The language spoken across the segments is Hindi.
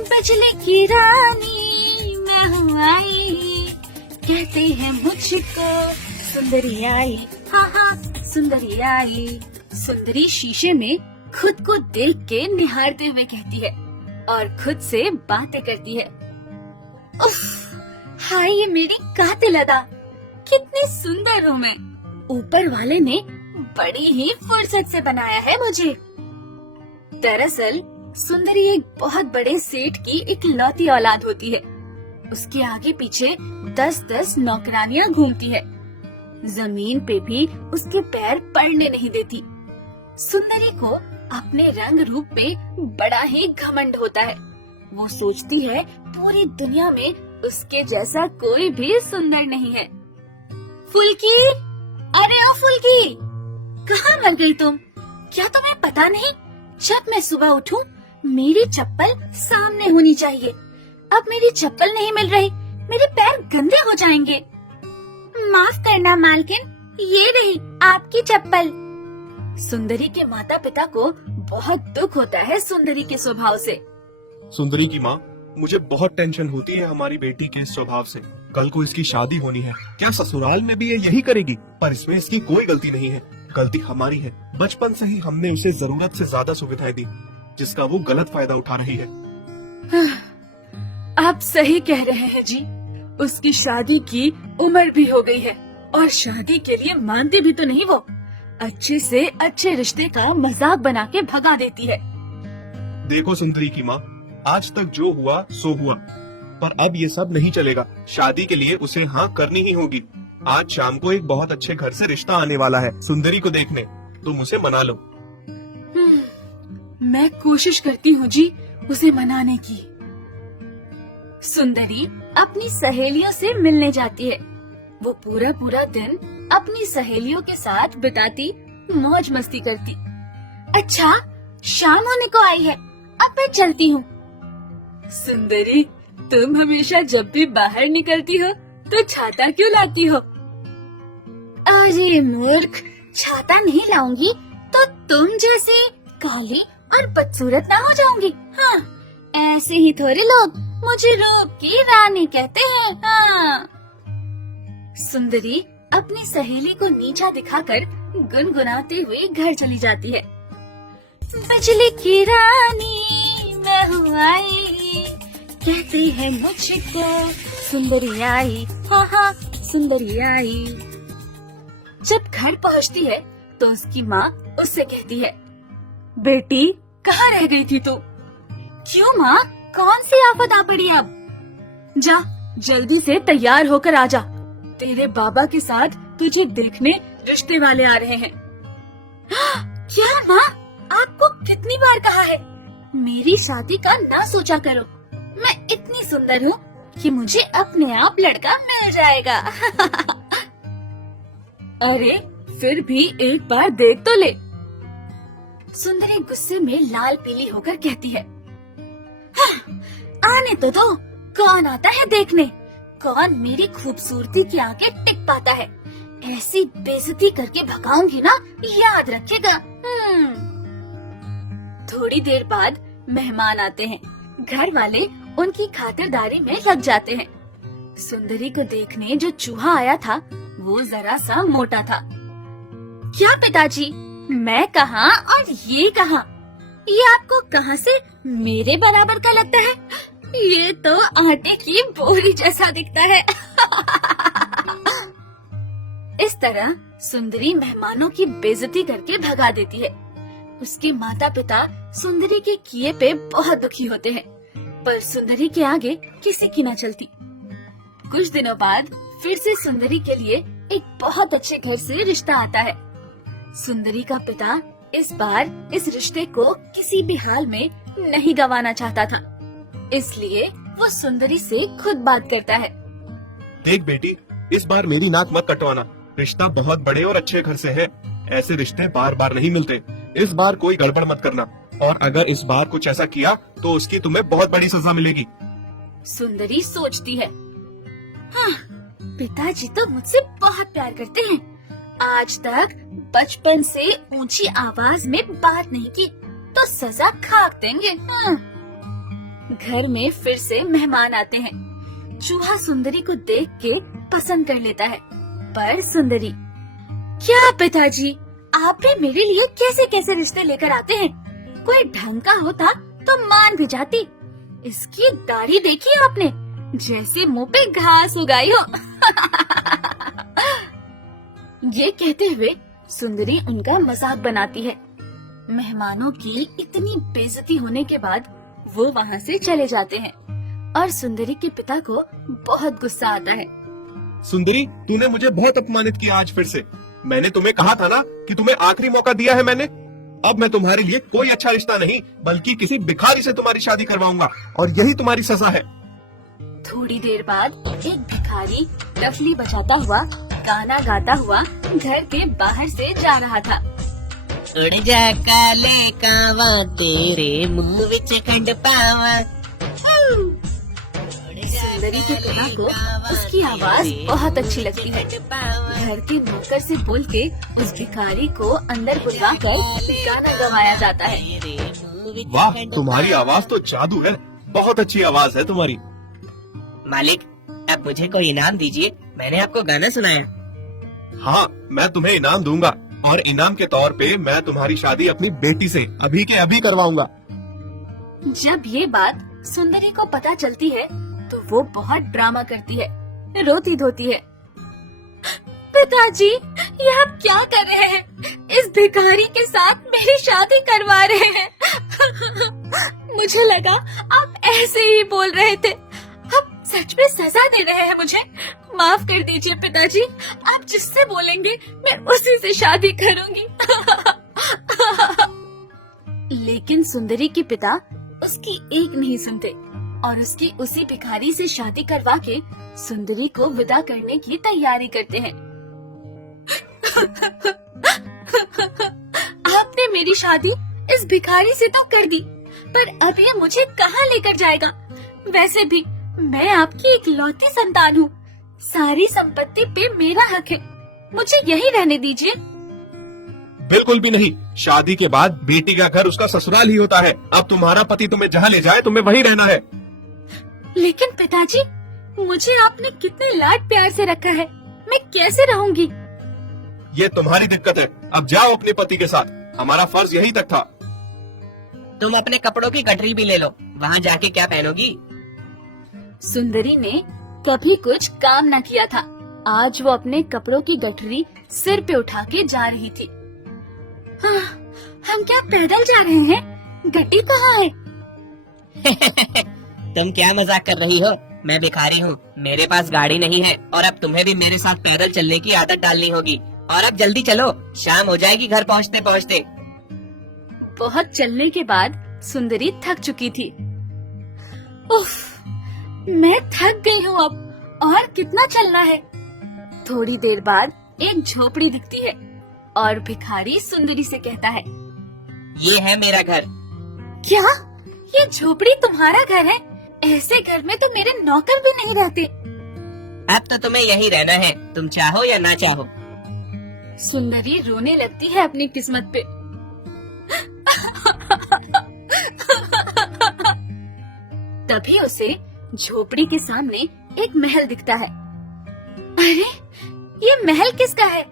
बिजली की रानी मैं हूँ आई, कहते हैं मुझको सुंदरी आई। हाँ हाँ सुंदरी आई। सुंदरी शीशे में खुद को देख के निहारते हुए कहती है और खुद से बातें करती है। उफ, हाय ये मेरी कातिल अदा, कितनी सुंदर हूँ मैं। ऊपर वाले ने बड़ी ही फुर्सत से बनाया है मुझे। दरअसल सुंदरी एक बहुत बड़े सेठ की इकलौती औलाद होती है। उसके आगे पीछे 10-10 नौकरानियां घूमती है। जमीन पे भी उसके पैर पड़ने नहीं देती। सुंदरी को अपने रंग रूप पे बड़ा ही घमंड होता है। वो सोचती है पूरी दुनिया में उसके जैसा कोई भी सुंदर नहीं है। फुल्की, अरे ओ फुल्की, कहाँ मर गई तुम? क्या तुम्हें पता नहीं, जब मैं सुबह उठूं मेरी चप्पल सामने होनी चाहिए। अब मेरी चप्पल नहीं मिल रही, मेरे पैर गंदे हो जाएंगे। माफ करना मालकिन, ये रही आपकी चप्पल। सुंदरी के माता पिता को बहुत दुख होता है सुंदरी के स्वभाव से। सुंदरी की माँ, मुझे बहुत टेंशन होती है हमारी बेटी के स्वभाव से। कल को इसकी शादी होनी है, क्या ससुराल में भी ये यही करेगी? पर इसमें इसकी कोई गलती नहीं है, गलती हमारी है। बचपन से ही हमने उसे जरूरत से ज्यादा सुविधाएं दी, जिसका वो गलत फायदा उठा रही है। आप सही कह रहे हैं जी, उसकी शादी की उम्र भी हो गई है और शादी के लिए मानती भी तो नहीं वो। अच्छे से अच्छे रिश्ते का मजाक बना के भगा देती है। देखो सुंदरी की माँ, आज तक जो हुआ सो हुआ, पर अब ये सब नहीं चलेगा। शादी के लिए उसे हाँ करनी ही होगी। आज शाम को एक बहुत अच्छे घर से रिश्ता आने वाला है सुंदरी को देखने, तुम उसे मना लो। मैं कोशिश करती हूँ जी उसे मनाने की। सुंदरी अपनी सहेलियों से मिलने जाती है। वो पूरा पूरा दिन अपनी सहेलियों के साथ बिताती, मौज मस्ती करती। अच्छा, शाम होने को आई है, अब मैं चलती हूँ। सुंदरी, तुम हमेशा जब भी बाहर निकलती हो तो छाता क्यों लाती हो? अरे मूर्ख, छाता नहीं लाऊंगी तो तुम जैसे काली और बदसूरत ना हो जाऊंगी। हाँ, ऐसे ही थोड़े लोग मुझे रूप की रानी कहते हैं। हाँ। सुंदरी अपनी सहेली को नीचा दिखाकर गुनगुनाते हुए घर चली जाती है। बिजली की रानी मैं हूँ आई, कहते हैं मुझको सुंदरी आई। हाँ हाँ सुंदरी आई। जब घर पहुँचती है तो उसकी माँ उससे कहती है, बेटी कहाँ रह गई थी तू? क्यों माँ, कौन सी आफत आ पड़ी अब? जा जल्दी से तैयार होकर आ जा, तेरे बाबा के साथ तुझे देखने रिश्ते वाले आ रहे हैं। क्या माँ, आपको कितनी बार कहा है मेरी शादी का ना सोचा करो। मैं इतनी सुंदर हूँ कि मुझे अपने आप लड़का मिल जाएगा। अरे फिर भी एक बार देख तो ले। सुंदरी गुस्से में लाल पीली होकर कहती है, हाँ, आने तो दो, कौन आता है देखने? कौन मेरी खूबसूरती के आगे टिक पाता है? ऐसी बेइज्जती करके भगाऊंगी ना, याद रखेगा। थोड़ी देर बाद मेहमान आते हैं। घर वाले उनकी खातिरदारी में लग जाते हैं। सुंदरी को देखने जो चूहा आया था वो जरा सा मोटा था। क्या पिताजी, मैं कहाँ और ये कहाँ? ये आपको कहाँ से मेरे बराबर का लगता है? ये तो आटे की बोरी जैसा दिखता है। इस तरह सुंदरी मेहमानों की बेइज्जती करके भगा देती है। उसके माता पिता सुंदरी के किए पे बहुत दुखी होते हैं, पर सुंदरी के आगे किसी की न चलती। कुछ दिनों बाद फिर से सुंदरी के लिए एक बहुत अच्छे घर से रिश्ता आता है। सुंदरी का पिता इस बार इस रिश्ते को किसी भी हाल में नहीं गंवाना चाहता था, इसलिए वो सुंदरी से खुद बात करता है। देख बेटी, इस बार मेरी नाक मत कटवाना, रिश्ता बहुत बड़े और अच्छे घर से है। ऐसे रिश्ते बार बार नहीं मिलते। इस बार कोई गड़बड़ मत करना, और अगर इस बार कुछ ऐसा किया तो उसकी तुम्हें बहुत बड़ी सजा मिलेगी। सुंदरी सोचती है, हाँ, पिताजी तो मुझसे बहुत प्यार करते हैं। आज तक बचपन से ऊंची आवाज में बात नहीं की तो सजा खाक देंगे। घर में फिर से मेहमान आते हैं। चूहा सुंदरी को देख के पसंद कर लेता है, पर सुंदरी, क्या पिताजी, आप भी मेरे लिए कैसे कैसे रिश्ते लेकर आते हैं। कोई ढंग का होता तो मान भी जाती। इसकी दाढ़ी देखी आपने, जैसे मुंह पे घास उगाई हो। ये कहते हुए सुंदरी उनका मजाक बनाती है। मेहमानों की इतनी बेइज्जती होने के बाद वो वहाँ से चले जाते हैं और सुंदरी के पिता को बहुत गुस्सा आता है। सुंदरी, तूने मुझे बहुत अपमानित किया आज फिर से। मैंने तुम्हें कहा था ना कि तुम्हें आखिरी मौका दिया है मैंने। अब मैं तुम्हारे लिए कोई अच्छा रिश्ता नहीं, बल्कि किसी भिखारी से तुम्हारी शादी करवाऊंगा, और यही तुम्हारी सजा है। थोड़ी देर बाद एक भिखारी डफली बजाता हुआ, गाना गाता हुआ घर के बाहर से जा रहा था। उड़ जा काले कावा, तेरे मुंह विच खंड पावा। सुंदरी के पिता को उसकी आवाज बहुत अच्छी लगती है। घर के नौकर से बोल के उस भिखारी को अंदर बुलवाकर गाना गवाया जाता है। वाह, तुम्हारी आवाज तो जादू है। बहुत अच्छी आवाज है तुम्हारी। मालिक, अब मुझे कोई इनाम दीजिए, मैंने आपको गाना सुनाया। हाँ, मैं तुम्हें इनाम दूंगा, और इनाम के तौर पे मैं तुम्हारी शादी अपनी बेटी से अभी के अभी करवाऊंगा। जब ये बात सुंदरी को पता चलती है तो वो बहुत ड्रामा करती है, रोती धोती है। पिताजी, ये आप क्या कर रहे हैं? इस भिखारी के साथ मेरी शादी करवा रहे हैं। मुझे लगा आप ऐसे ही बोल रहे थे, अब सच में सजा दे रहे हैं मुझे। माफ कर दीजिए पिताजी, आप जिससे बोलेंगे मैं उसी से शादी करूंगी। लेकिन सुंदरी के पिता उसकी एक नहीं सुनते और उसकी उसी भिखारी से शादी करवा के सुंदरी को विदा करने की तैयारी करते हैं। आपने मेरी शादी इस भिखारी से तो कर दी, पर अब ये मुझे कहाँ लेकर जाएगा? वैसे भी मैं आपकी इकलौती संतान हूँ, सारी संपत्ति पे मेरा हक है, मुझे यही रहने दीजिए। बिल्कुल भी नहीं। शादी के बाद बेटी का घर उसका ससुराल ही होता है। अब तुम्हारा पति तुम्हें जहाँ ले जाए तुम्हें वहीं रहना है। लेकिन पिताजी, मुझे आपने कितने लाड प्यार से रखा है, मैं कैसे रहूंगी? ये तुम्हारी दिक्कत है। अब जाओ अपने पति के साथ, हमारा फर्ज यही तक था। तुम अपने कपड़ों की गठरी भी ले लो, वहाँ जाके क्या पहनोगी? सुंदरी ने कभी कुछ काम न किया था। आज वो अपने कपड़ों की गठरी सिर पे उठा के जा रही थी। हाँ, हम क्या पैदल जा रहे हैं? गड्डी कहाँ है? तुम क्या मजाक कर रही हो? मैं भिखारी हूँ, मेरे पास गाड़ी नहीं है, और अब तुम्हें भी मेरे साथ पैदल चलने की आदत डालनी होगी। और अब जल्दी चलो, शाम हो जाएगी घर पहुँचते पहुँचते। बहुत चलने के बाद सुंदरी थक चुकी थी। उफ, मैं थक गई हूँ अब, और कितना चलना है? थोड़ी देर बाद एक झोपड़ी दिखती है और भिखारी सुंदरी से कहता है, ये है मेरा घर। क्या ये झोपड़ी तुम्हारा घर है? ऐसे घर में तो मेरे नौकर भी नहीं रहते। अब तो तुम्हें यही रहना है, तुम चाहो या ना चाहो। सुंदरी रोने लगती है अपनी किस्मत पे। तभी उसे झोपड़ी के सामने एक महल दिखता है। अरे, ये महल किसका है?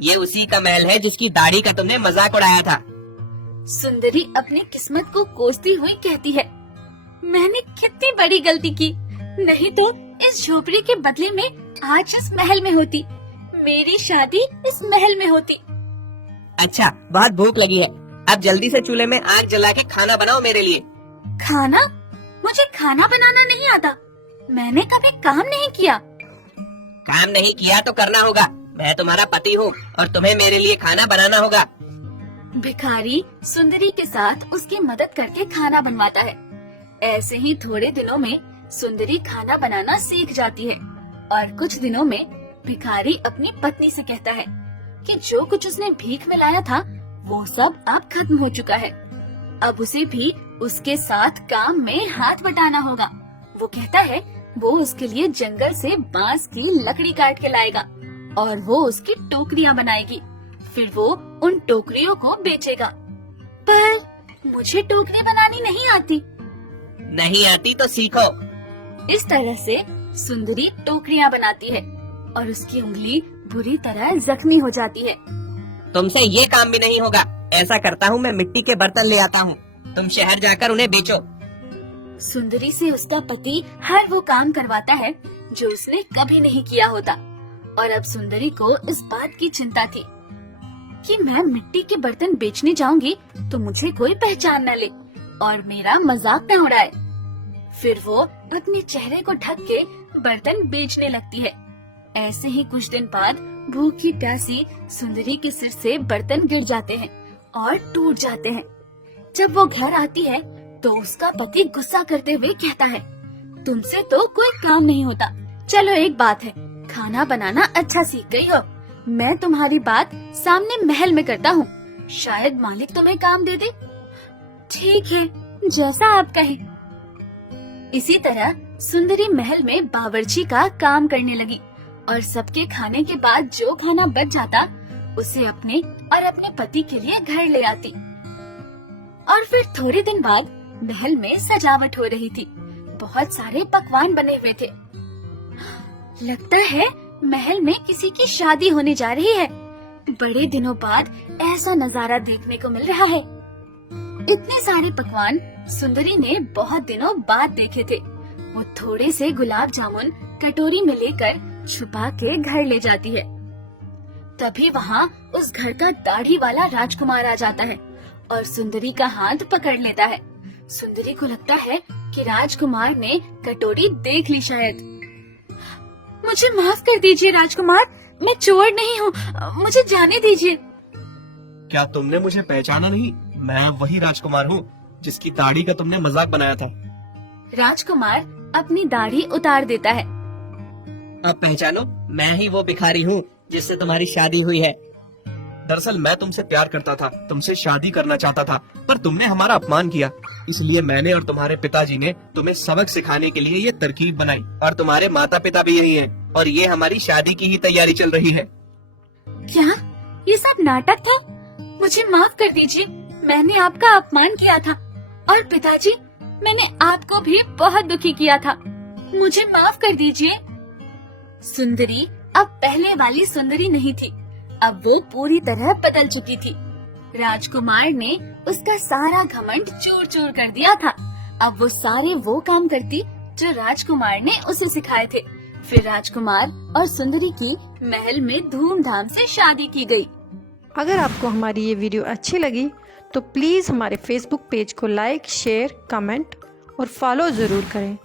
ये उसी का महल है जिसकी दाढ़ी का तुमने मजाक उड़ाया था। सुंदरी अपनी किस्मत को कोसती हुई कहती है, मैंने कितनी बड़ी गलती की, नहीं तो इस झोपड़ी के बदले में आज इस महल में होती, मेरी शादी इस महल में होती। अच्छा, बहुत भूख लगी है, अब जल्दी से चूल्हे में आग जला के खाना बनाओ मेरे लिए। खाना? मुझे खाना बनाना नहीं आता, मैंने कभी काम नहीं किया। काम नहीं किया तो करना होगा, मैं तुम्हारा पति हूँ और तुम्हें मेरे लिए खाना बनाना होगा। भिखारी सुंदरी के साथ उसकी मदद करके खाना बनवाता है। ऐसे ही थोड़े दिनों में सुंदरी खाना बनाना सीख जाती है और कुछ दिनों में भिखारी अपनी पत्नी से कहता है कि जो कुछ उसने भीख में लाया था वो सब अब खत्म हो चुका है, अब उसे भी उसके साथ काम में हाथ बटाना होगा। वो कहता है वो उसके लिए जंगल से बांस की लकड़ी काट के लाएगा और वो उसकी टोकरियां बनाएगी, फिर वो उन टोकरियों को बेचेगा। पर मुझे टोकरी बनानी नहीं आती। नहीं आती तो सीखो। इस तरह से सुंदरी टोकरियां बनाती है और उसकी उंगली बुरी तरह जख्मी हो जाती है। तुमसे ये काम भी नहीं होगा। ऐसा करता हूँ, मैं मिट्टी के बर्तन ले आता हूँ, तुम शहर जाकर उन्हें बेचो। सुंदरी से उसका पति हर वो काम करवाता है जो उसने कभी नहीं किया होता, और अब सुंदरी को इस बात की चिंता थी कि मैं मिट्टी के बर्तन बेचने जाऊंगी तो मुझे कोई पहचान न ले और मेरा मजाक न उड़ाए। फिर वो अपने चेहरे को ढक के बर्तन बेचने लगती है। ऐसे ही कुछ दिन बाद भूखी प्यासी सुंदरी के सिर से बर्तन गिर जाते हैं और टूट जाते हैं। जब वो घर आती है तो उसका पति गुस्सा करते हुए कहता है, तुमसे तो कोई काम नहीं होता। चलो एक बात है, खाना बनाना अच्छा सीख गई हो। मैं तुम्हारी बात सामने महल में करता हूँ, शायद मालिक तुम्हें काम दे दे। ठीक है, जैसा आप कहें। इसी तरह सुंदरी महल में बावर्ची का काम करने लगी और सबके खाने के बाद जो खाना बच जाता उसे अपने और अपने पति के लिए घर ले आती। और फिर थोड़े दिन बाद महल में सजावट हो रही थी। बहुत सारे पकवान बने हुए थे। लगता है महल में किसी की शादी होने जा रही है। बड़े दिनों बाद ऐसा नजारा देखने को मिल रहा है। इतने सारे पकवान सुंदरी ने बहुत दिनों बाद देखे थे। वो थोड़े से गुलाब जामुन कटोरी में लेकर छुपा के घर ले जाती है। तभी वहाँ उस घर का दाढ़ी वाला राजकुमार आ जाता है और सुंदरी का हाथ पकड़ लेता है। सुंदरी को लगता है कि राजकुमार ने कटोरी देख ली शायद। मुझे माफ कर दीजिए राजकुमार, मैं चोर नहीं हूँ, मुझे जाने दीजिए। क्या तुमने मुझे पहचाना नहीं? मैं वही राजकुमार हूँ जिसकी दाढ़ी का तुमने मजाक बनाया था। राजकुमार अपनी दाढ़ी उतार देता है। अब पहचानो, मैं ही वो भिखारी हूँ जिससे तुम्हारी शादी हुई है। दरअसल मैं तुमसे प्यार करता था, तुमसे शादी करना चाहता था, पर तुमने हमारा अपमान किया। इसलिए मैंने और तुम्हारे पिताजी ने तुम्हें सबक सिखाने के लिए ये तरकीब बनाई। और तुम्हारे माता पिता भी यही हैं, और ये हमारी शादी की ही तैयारी चल रही है। क्या ये सब नाटक था? मुझे माफ कर दीजिए, मैंने आपका अपमान किया था। और पिताजी, मैंने आपको भी बहुत दुखी किया था, मुझे माफ कर दीजिए। सुंदरी अब पहले वाली सुंदरी नहीं थी, अब वो पूरी तरह बदल चुकी थी। राजकुमार ने उसका सारा घमंड चूर चूर कर दिया था। अब वो सारे वो काम करती जो राजकुमार ने उसे सिखाए थे। फिर राजकुमार और सुंदरी की महल में धूमधाम से शादी की गई। अगर आपको हमारी ये वीडियो अच्छी लगी तो प्लीज़ हमारे फेसबुक पेज को लाइक, शेयर, कमेंट और फॉलो ज़रूर करें।